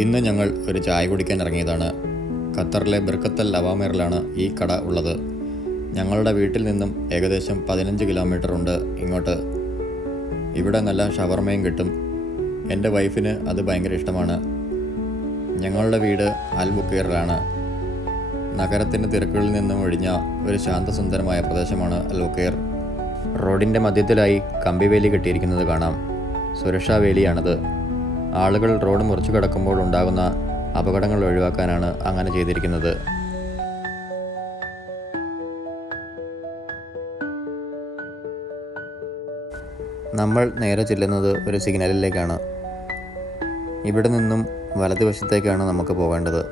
ഇന്ന് ഞങ്ങൾ ഒരു ചായ കുടിക്കാൻ ഇറങ്ങിയതാണ്. ഖത്തറിലെ ബർക്കത്തൽ അവാമറിലാണ് ഈ കട ഉള്ളത്. ഞങ്ങളുടെ വീട്ടിൽ നിന്നും ഏകദേശം 15 കിലോമീറ്റർ ഉണ്ട് ഇങ്ങോട്ട്. ഇവിടെ നല്ല ഷവർമയും കിട്ടും. എൻ്റെ വൈഫിന് അത് ഭയങ്കര ഇഷ്ടമാണ്. ഞങ്ങളുടെ വീട് അൽ ബുക്കൈറിലാണ്. നഗരത്തിൻ്റെ തിരക്കുകളിൽ നിന്നും ഒഴിഞ്ഞ ഒരു ശാന്തസുന്ദരമായ പ്രദേശമാണ് അൽ ബുക്കൈർ. റോഡിൻ്റെ മധ്യത്തിലായി കമ്പിവേലി കെട്ടിയിരിക്കുന്നത് കാണാം. സുരക്ഷാ വേലിയാണത്. ആളുകൾ റോഡ് മുറിച്ചു കടക്കുമ്പോൾ ഉണ്ടാകുന്ന അപകടങ്ങൾ ഒഴിവാക്കാനാണ് അങ്ങനെ ചെയ്തിരിക്കുന്നത്. നമ്മൾ നേരെ ചെല്ലുന്നത് ഒരു സിഗ്നലിലേക്കാണ്. ഇവിടെ നിന്നും വലതുവശത്തേക്കാണ് നമുക്ക് പോകേണ്ടത്.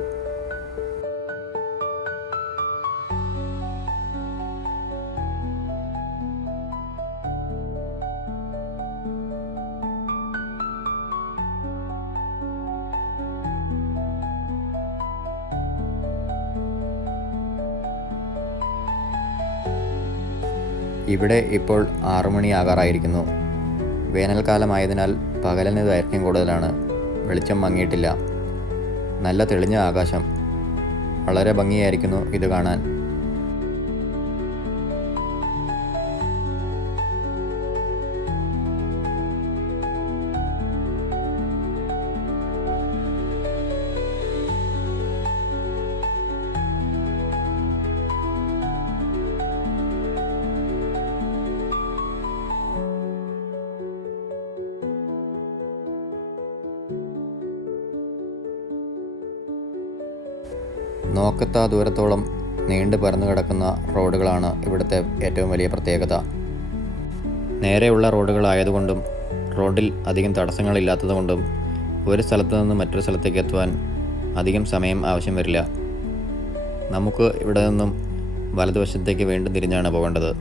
ഇവിടെ ഇപ്പോൾ 6 മണിയാകാറായിരിക്കുന്നു. വേനൽക്കാലമായതിനാൽ പകലിന് ദൈർഘ്യം കൂടുതലാണ്. വെളിച്ചം മങ്ങിയിട്ടില്ല. നല്ല തെളിഞ്ഞ ആകാശം. വളരെ ഭംഗിയായിരിക്കുന്നു ഇത് കാണാൻ. നോക്കത്താ ദൂരത്തോളം നീണ്ടു പരന്നു കിടക്കുന്ന റോഡുകളാണ് ഇവിടുത്തെ ഏറ്റവും വലിയ പ്രത്യേകത. നേരെയുള്ള റോഡുകളായതുകൊണ്ടും റോഡിൽ അധികം തടസ്സങ്ങളില്ലാത്തതുകൊണ്ടും ഒരു സ്ഥലത്തു നിന്ന് മറ്റൊരു സ്ഥലത്തേക്ക് എത്തുവാൻ അധികം സമയം ആവശ്യം വരില്ല. നമുക്ക് ഇവിടെ നിന്നും വലതുവശത്തേക്ക് വീണ്ടും തിരിഞ്ഞാണ് പോകേണ്ടത്.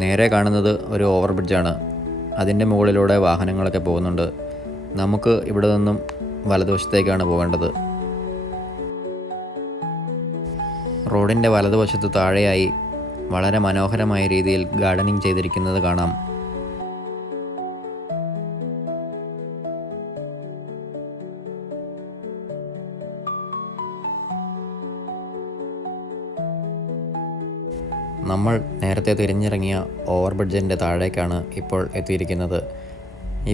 നേരെ കാണുന്നത് ഒരു ഓവർ ബ്രിഡ്ജാണ്. അതിൻ്റെ മുകളിലൂടെ വാഹനങ്ങളൊക്കെ പോകുന്നുണ്ട്. നമുക്ക് ഇവിടെ നിന്നും വലതുവശത്തേക്കാണ് പോകേണ്ടത്. റോഡിൻ്റെ വലതുവശത്ത് താഴെയായി വളരെ മനോഹരമായ രീതിയിൽ ഗാർഡനിങ് ചെയ്തിരിക്കുന്നത് കാണാം. നമ്മൾ നേരത്തെ തിരിഞ്ഞിറങ്ങിയ ഓവർ ബ്രിഡ്ജിൻ്റെ താഴേക്കാണ് ഇപ്പോൾ എത്തിയിരിക്കുന്നത്.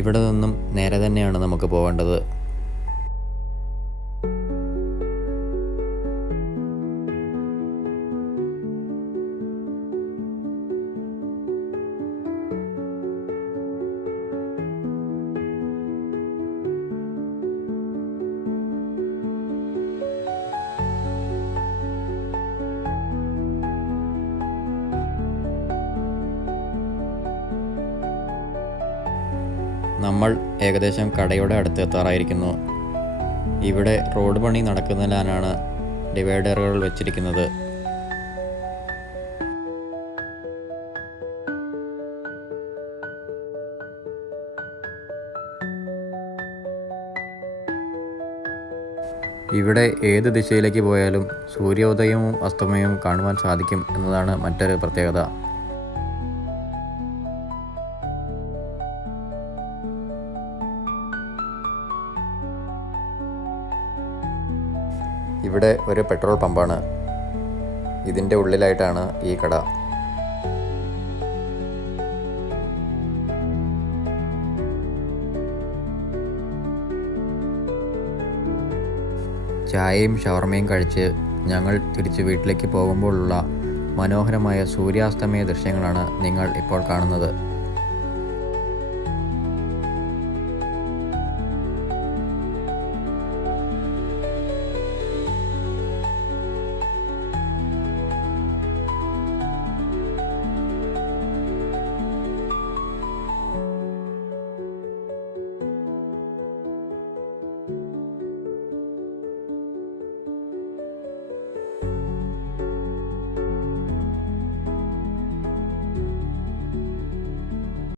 ഇവിടെ നിന്നും നേരെ തന്നെയാണ് നമുക്ക് പോകേണ്ടത്. നമ്മൾ ഏകദേശം കടയുടെ അടുത്ത് എത്താറായിരിക്കുന്നു. ഇവിടെ റോഡ് പണി നടക്കുന്നതിനാലാണ് ഡിവൈഡറുകൾ വെച്ചിരിക്കുന്നത്. ഇവിടെ ഏത് ദിശയിലേക്ക് പോയാലും സൂര്യോദയവും അസ്തമയവും കാണുവാൻ സാധിക്കും എന്നതാണ് മറ്റൊരു പ്രത്യേകത. ഇവിടെ ഒരു പെട്രോൾ പമ്പാണ്. ഇതിൻ്റെ ഉള്ളിലായിട്ടാണ് ഈ കട. ചായയും ഷവർമയും കഴിച്ച് ഞങ്ങൾ തിരിച്ച് വീട്ടിലേക്ക് പോകുമ്പോഴുള്ള മനോഹരമായ സൂര്യാസ്തമയ ദൃശ്യങ്ങളാണ് നിങ്ങൾ ഇപ്പോൾ കാണുന്നത്.